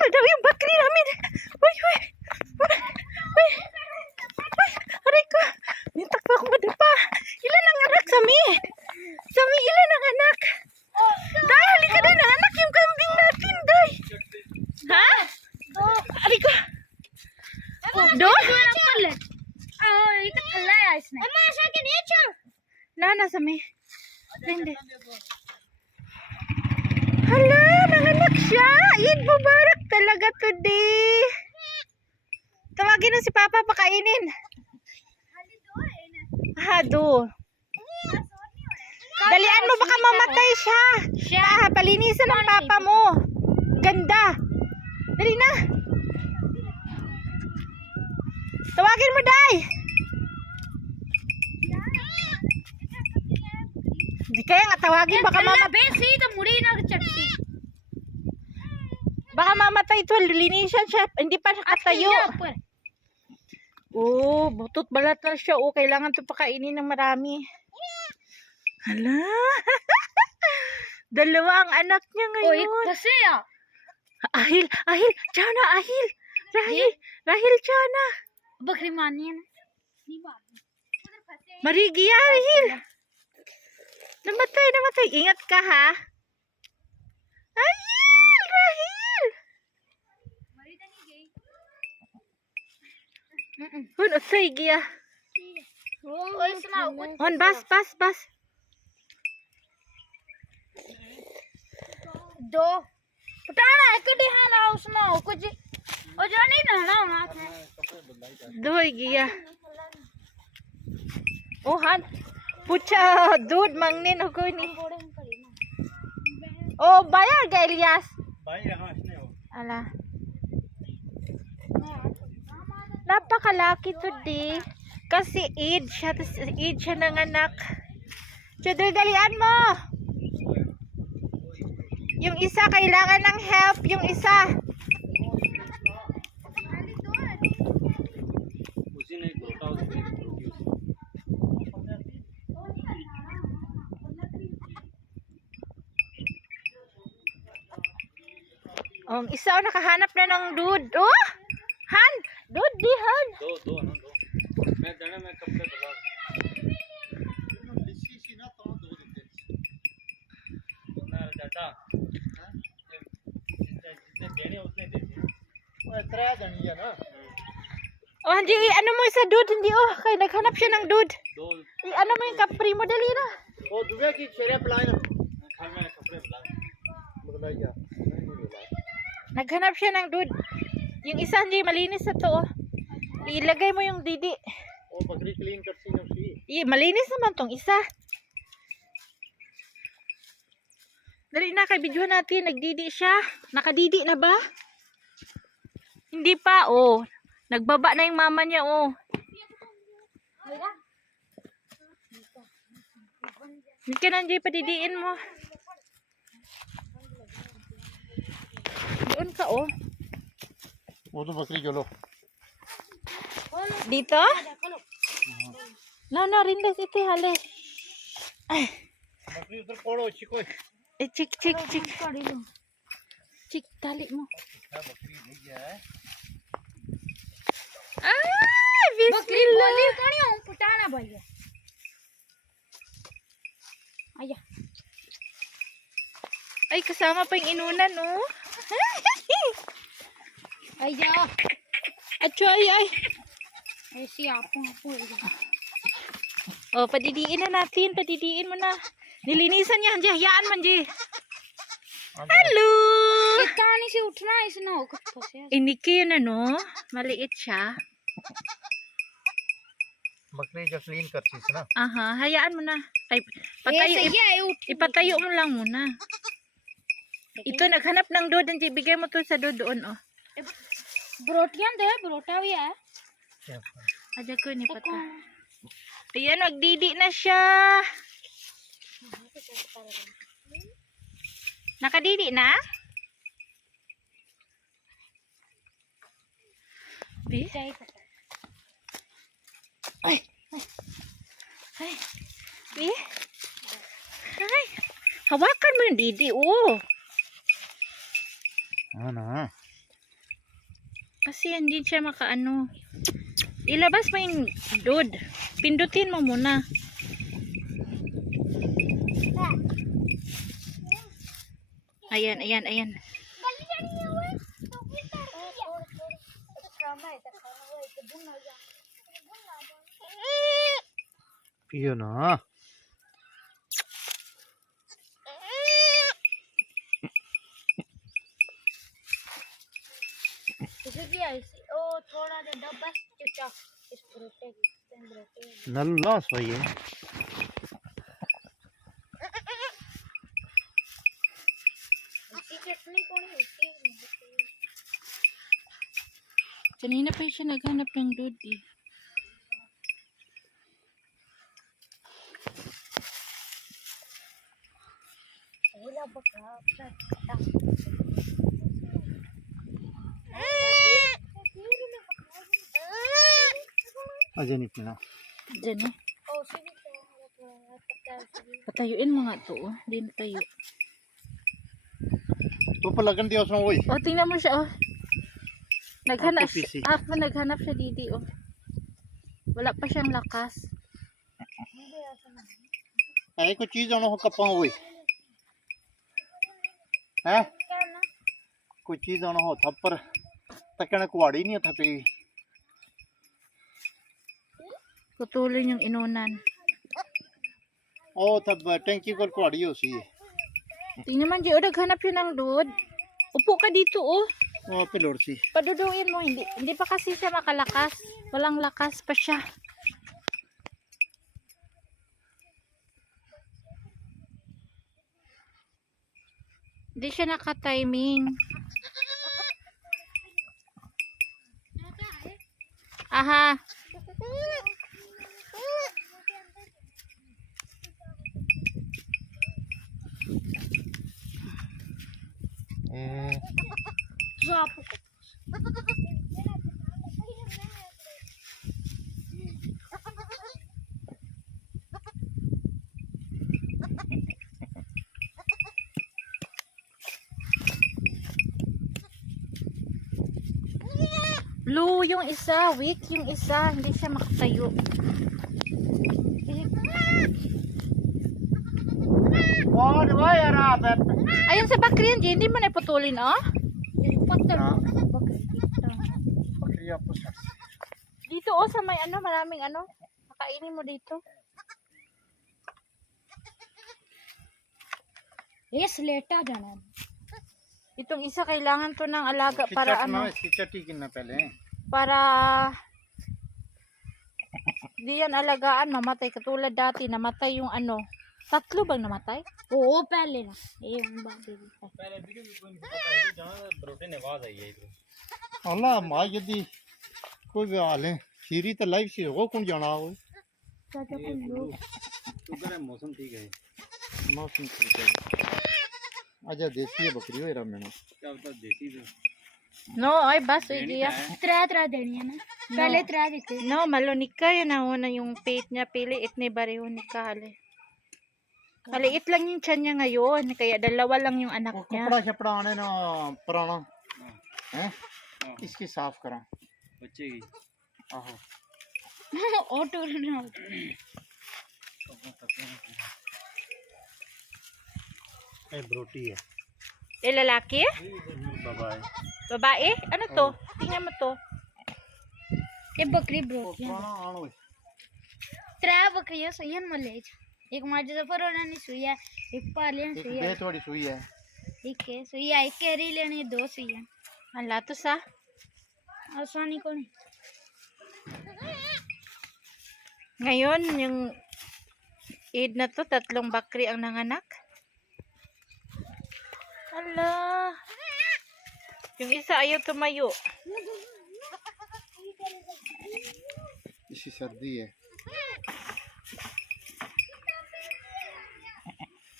Bakal daw yung bakri namin. Uy, uy. Uy, uy. Uy, aray ko. Mintak pa ako madapa. Ilan ang anak, Sami? Sami, ilan ang anak? Day, halika na na anak yung kambing natin, Day. Ha? Aray ko. Do? Nana, Sami. Hindi. Hala, nanganak siya. Eid Mubarak talaga today. Tawagin na si Papa pakainin. Hado. Dalian mo baka mamatay siya. Palinisan ng Papa mo. Ganda. Dali na. Tawagin mo, Day. Hindi kaya nga tawagin baka mamatay. Baka mamatay ito. Linisan siya. Hindi pa nakatayo. Oh, butot balat na siya. Oh, kailangan ito pakainin ng marami. Hala. Dalawa ang anak niya ngayon. Ahil, Ahil. Chana, Ahil. Rahil, Chana. Marigi, Ahil. Namatay. Ingat ka, ha? Ahil, Rahil. Hun, usay giya. Hon, bas. दो पटाना एक दिहाना उसमें कुछ ओ जानी ना ना Doy giya. Oh, han. Pucha, दूध मांगने न कोई नहीं. Oh, bayar ga Elias? Bayar ha, isne ho. Ala. Napakalaki today. Kasi Eid siya nanganak. Chodoy, dalian mo. Yung isa kailangan ng help, yung isa. Ang isa nakahanap na ng dude. Oh! Han! Dude, di Han. दो ना दो मैं देना मैं कपड़े बता सी ना तो दो देते ना चाचा जितने देने उतने देते वो इतना देनी है ना Oh, hindi, ano mo sa dude, hindi oh. Kaya naghanap siya ng dude. दो Ano mo yung kapri mo, dali na. वो दुबे की चेहरे बुलाए ना घर में कपड़े बुला बुला क्या Naghanap siya ng dude. Yung isa hindi malinis na to oh. Ilagay mo yung didi. वो बकरी क्लीन करती ना सी Malinis naman tong isa. Dali na, kay video natin. Nagdidi siya. Nakadidi na ba? Hindi pa, oh. Nagbaba na yung mama niya, oh. Hindi ka na, Jay, padidiin mo. Doon ka, oh. वो तो बकरी चलो Dito? No, rindes ito, hali. Ay, बकरी उधर पड़ो Chico chik. Chik, tali mo. बकरी नहीं है Ay, bismillah. पटाना भैया आया Ay, kasama pa yung inunan, oh. आया Atso, ay. ऐसी आपको Oh, padidiin na natin. Padidiin mo na. Nilinisan niya, Hanji. Hayaan mo, Hanji. Hello! कहानी से उठना इसने हो कुछ फंसे Iniki yun, ano? Maliit siya. बकरी जो क्लीन करती है ना Aha, hayaan mo na. Ay, patayo, ipatayo mo lang muna. Ito, naghanap ng doon. Hanji, bigay mo to sa doon, oh. ब्रोटियां दे ब्रोटा भी है Aja ko ni pata. Ayan, magdidi na siya. Nakadidi na? Bi? Ay. Bi? Ay. Hawakan mo yung didi, oh. हाँ ना Kasi hindi siya makaano. Ilabas mo yung dude. Pindutin mo muna. Ayan, ayan, ayan. पियो ना इसे क्या ओ थोड़ा सा डब्बा चिपका इस ब्रोटे की नल्ला सही है इसकी चटनी कौन है इसकी Kanina pa siya naghanap ng dude eh. बोला बका अजय नहीं पीना Diyan eh. ओ सीधी पता है Patayuin mo nga to. Oh. Hindi na tayo. तो पर लगन दिया उसने वही O, tingnan mo siya, oh. Naghanap, Ako, PC. naghanap siya didi, oh. Wala pa siyang lakas. है कोई चीज होना हो कपा वही है क्या ना कोई चीज होना हो थप्पर तकने कुआड़ी नहीं था पे Putulin yung inunan. ओ तब टैंकी को कुआड़ी हो सी Tingnan man, G, oh, naghanap siya ng dude. Upo ka dito, oh. वो पे लोड सी Paduduin mo, hindi pa kasi siya makalakas. Walang lakas pa siya. Hindi siya naka-timing. Aha. आपको Blue yung isa, weak yung isa, hindi siya makatayo. और वो यार आप Ayun sa bakri yan, G, hindi mo na iputulin, oh. पत्थर बकरिया पुसर Dito, oh, sa may ano, maraming ano. Pakainin mo dito. ये स्लेटा जाना Itong isa, kailangan to ng alaga para ano, इसकी चट्टी कितना पहले para di yan alagaan, mamatay. Katulad dati, namatay yung ano. 3 bang namatay? ओ पहले ना ये बात है पहले वीडियो में कोई पता है जहां ब्रोटे ने आवाज आई है इधर अल्लाह मां यदि कोई भी हाल है खीरी तो लाइव से हो कौन जाना हो चाचा को लो शुक्र है मौसम ठीक है मौसम ठीक है आजा देसी है बकरी हो रहा मैंने क्या बता देसी है No, ay, baso, Gia. त्रा देनी है ना पहले त्रा देते No, malonika yun na una yung pait niya. Piliit ni Bariho ni Kale. Maliit lang yung tiyan niya ngayon. Kaya 2 lang yung anak niya. कपड़ा शपड़ा आने ना पुराना हैं इसकी साफ करा बच्चे की आहो ऑटो ना ये ब्रोटी है Eh, lalaki? बाय Babae? Ano to? Tingnan mo to. ये बकरी ब्रोटी पुराना आन ओए त्रा बकरियां सुई हैं मलेज एक मार्च जफर होना नहीं सुई है एक पालियन एक सुई है बेत वाली सुई है एक है सुई है एक कैरी लेनी 2 सुई है Ang latos ah. आसानी को नहीं Ngayon, yung Eid na to, 3 bakri ang nanganak. Hala. Yung isa ayaw tumayo. इसी सर्दी है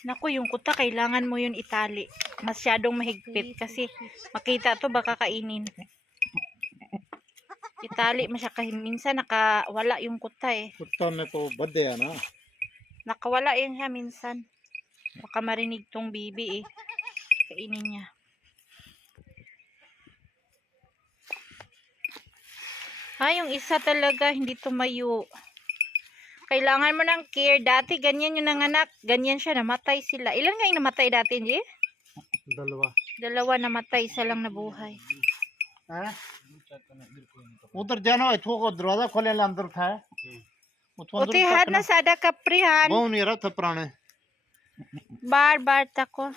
Naku, yung kuta, kailangan mo yun itali. Masyadong mahigpit kasi makita to baka kainin. Itali mo siya kasi minsan nakawala yung kuta eh. कुत्ता में तो बदे है ना Nakawala yun siya minsan. Baka marinig tong bibi eh. Kainin niya. Yung isa talaga hindi tumayo. Kailangan mo ng care. Dati ganyan yung nanganak. Ganyan siya, namatay sila. Ilan nga yung namatay dati, G? Dalawa namatay, isa lang nabuhay. हैं उधर जाना है ठोको दरवाजा खोले ले अंदर था Okay, had na sada kaprihan. वो नहीं रहा था पुराने Bar tako.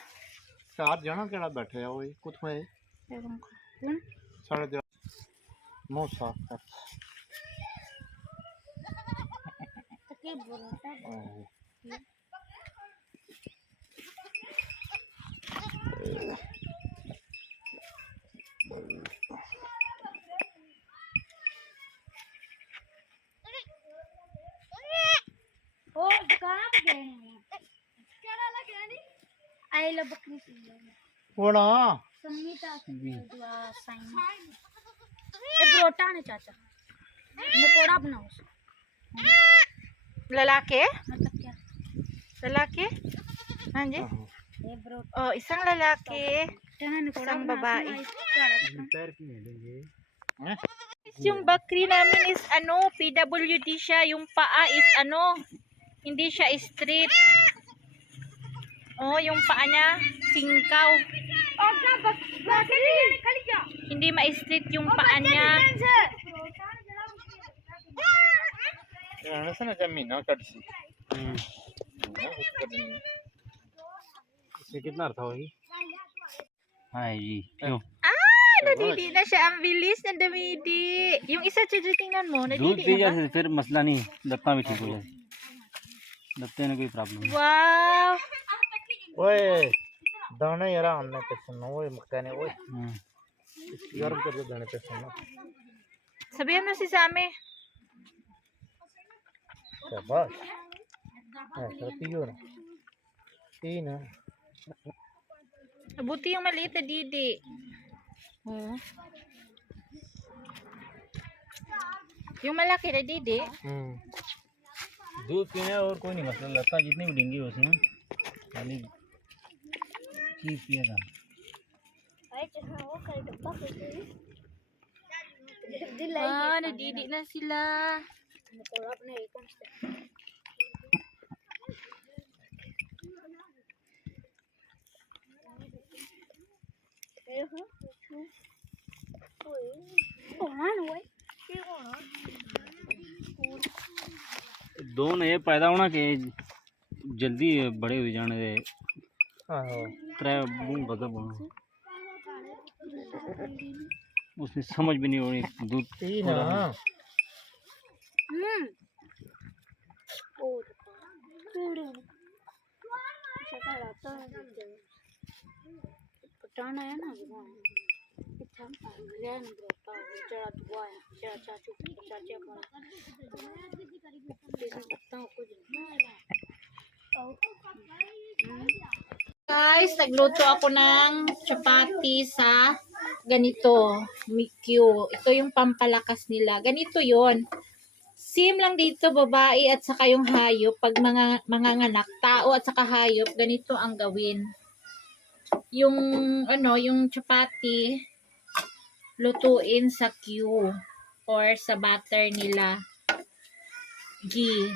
चार जना केड़ा बैठे हैं वही कुछ में Ewan ko. Yun. साढ़े दो मुंह साफ कर ओ कहां पे गए हैं केड़ा लगे नहीं आई लव बकरी सी वो ना संगीता दुआ साइन ए ब्रोटा ने चाचा पकोड़ा बनाओ Lalaki? मतलब क्या Lalaki? Anji? ये ब्रोटा Oh, isang lalaki. ने Isang babae. पैर की लेंगे हैं Yung bakri namin is ano, PWD siya. Yung paa is ano, hindi siya straight. Oh, yung paa niya, singkaw. Hindi ma-straight yung paa niya. ऐसा ना जमीन ना कट सी इसमें कितना अर्थ होगी हाँ जी क्यों Nadidi na siya. Ang bilis na dumidi. Yung isa, tingnan mo, दूध nadidi पी na ba? जाए फिर मसला नहीं लत्ता भी ठीक हो जाए लत्ते में कोई प्रॉब्लम नहीं Wow! ओए दाने यार हमने पे सुनना ओए मक्काने ओए गर्म कर दे दाने पे सुनना Sabihan mo si Sami. शाबाश ऐसा पियो ना पी ना Buti yung maliit na didi. Oh. Yung malaki na didi. दूध पीने और कोई नहीं मसला लत्ता जितनी भी डिंगी होती हैं खाली चीज पिएगा Nadidi na sila. दो ने ये पैदा होना कि जल्दी बड़े हो जाने दे आहो त्रै बूम बदल बोलना उसमें समझ भी नहीं हो रही दूध पी ना पटाना है ना अच्छा ग्रैंड ब्रोटा जरा दुआ है जरा चाचू चाचा को कुछ Guys, nagluto ako ng chapati sa ganito, Mikyu. Ito yung pampalakas nila. Ganito yon. Same lang dito, babae at saka yung hayop. Pag mga anak, tao at saka hayop, ganito ang gawin. Yung, yung chapati, lutuin sa Q or sa butter nila. Ghee.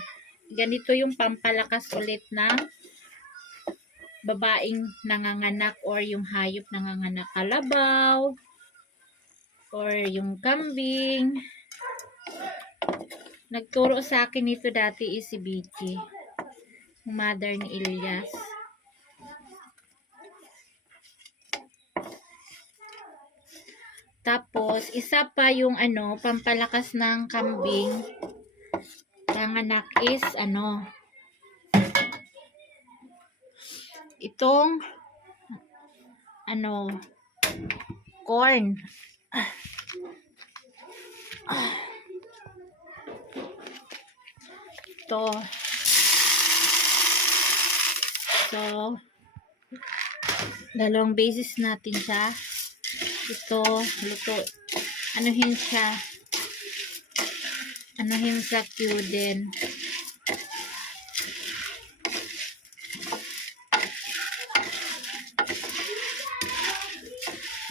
Ganito yung pampalakas ulit ng babaeng nanganganak or yung hayop nanganganak, kalabaw or yung kambing. Nagturo sa akin nito dati is si Vicky, yung mother ni Ilyas. Tapos isa pa yung pampalakas ng kambing nanganak is itong corn. Ito. So, dalawang basis natin siya. Ito, luto. Anuhin siya. Anuhin sa Q din.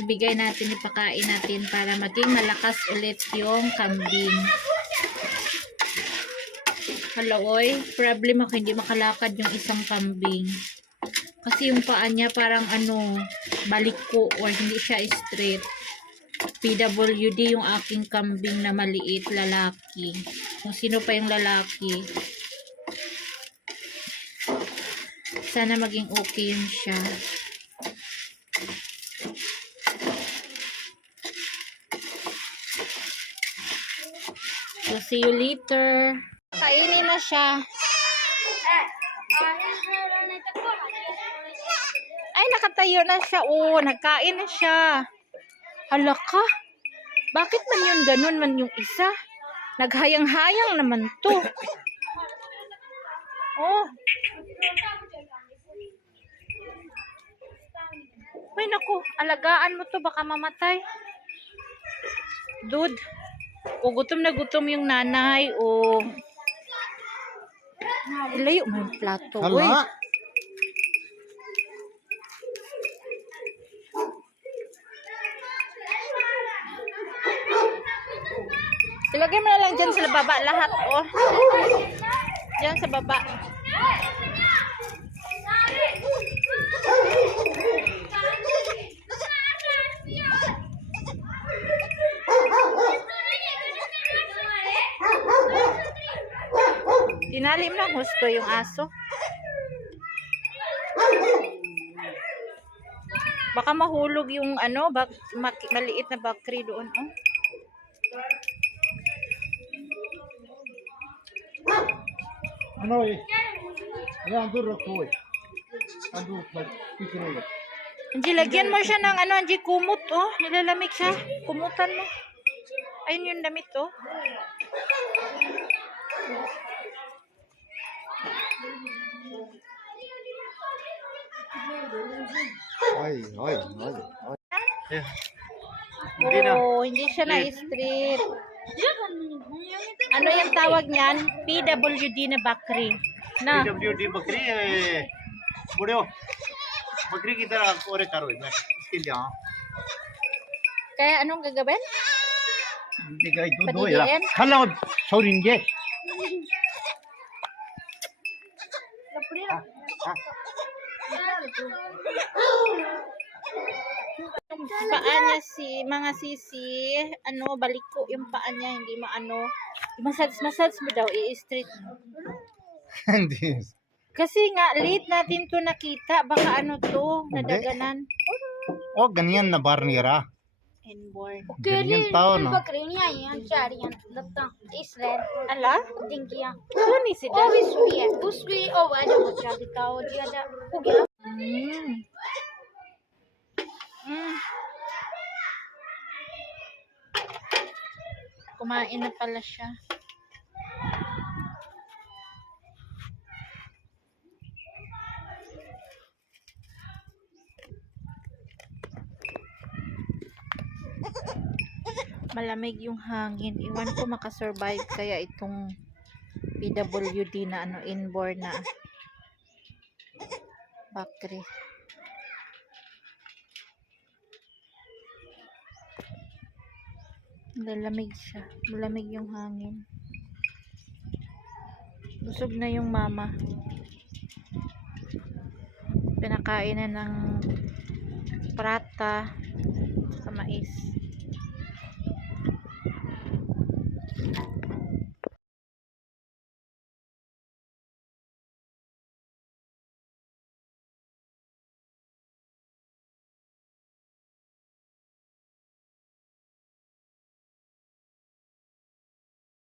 ibigay natin, ipakain natin para maging malakas ulit yung kambing. Haloy, problem ako hindi makalakad yung isang kambing. Kasi yung paa niya parang baliko or hindi siya straight. PWD yung aking kambing na maliit, lalaki. Kung sino pa yung lalaki, sana maging okay yun siya. So, see you later. Kainin na siya. Ay, nakatayo na siya. Oh, nagkain na siya. Hala ka. Bakit man yun ganun man yung isa? Naghayang-hayang naman to. Oh. Ay, naku. Alagaan mo to. Baka mamatay. Dude. O gutom na gutom yung nanay. O layo mo yung plato. Uy. Hala. Ilagay mo na lang dyan sa baba lahat. Oh. Dyan sa baba. Tinalim na gusto yung aso. Baka mahulog yung maliit na bakri doon. Oh. Ano eh? Ayan, doon rako eh. Andun, picture ulit. Angie, lagyan mo siya ng Angie, kumot. Oh, nilalamig siya. Kumutan mo. Ayun yung damit. Oh. Ay. Oh, hindi siya na-strip. Ano yung tawag niyan? PWD na bakri. Na. PWD बकरी बुढ़े बकरी की तरह कोरे करो मैं इसके लिए हाँ Kaya anong gagawin? दिखाई दो Padidiin? यार खाला सॉरी इनके Yung paa niya mga sisi, baliko yung paa niya, hindi massage mo daw, i-straight mo. Kasi nga, late natin to nakita, baka nadaganan. ओ गनियन न बार नहीं रहा Inborn. गनियन ताओ ना बकरियां आई हैं चारियां लत्ता इसराइल Ala? डिंगियां Ano ni si ਉਹ ਵੀ ਸੂਈ ਹੈ ਦੂਸਰੀ ਉਹ ਹੈ ਜੋ ਬੱਚਾ ਦਿੱਤਾ ਉਹ ਜਿਹੜਾ ਹੋ ਗਿਆ Mm. Kumain na pala siya. Malamig yung hangin. Iwan ko makasurvive kaya itong PWD na inborn na bakri. Lalamig siya. Malamig yung hangin. Busog na yung mama. Pinakain na ng prata sa mais.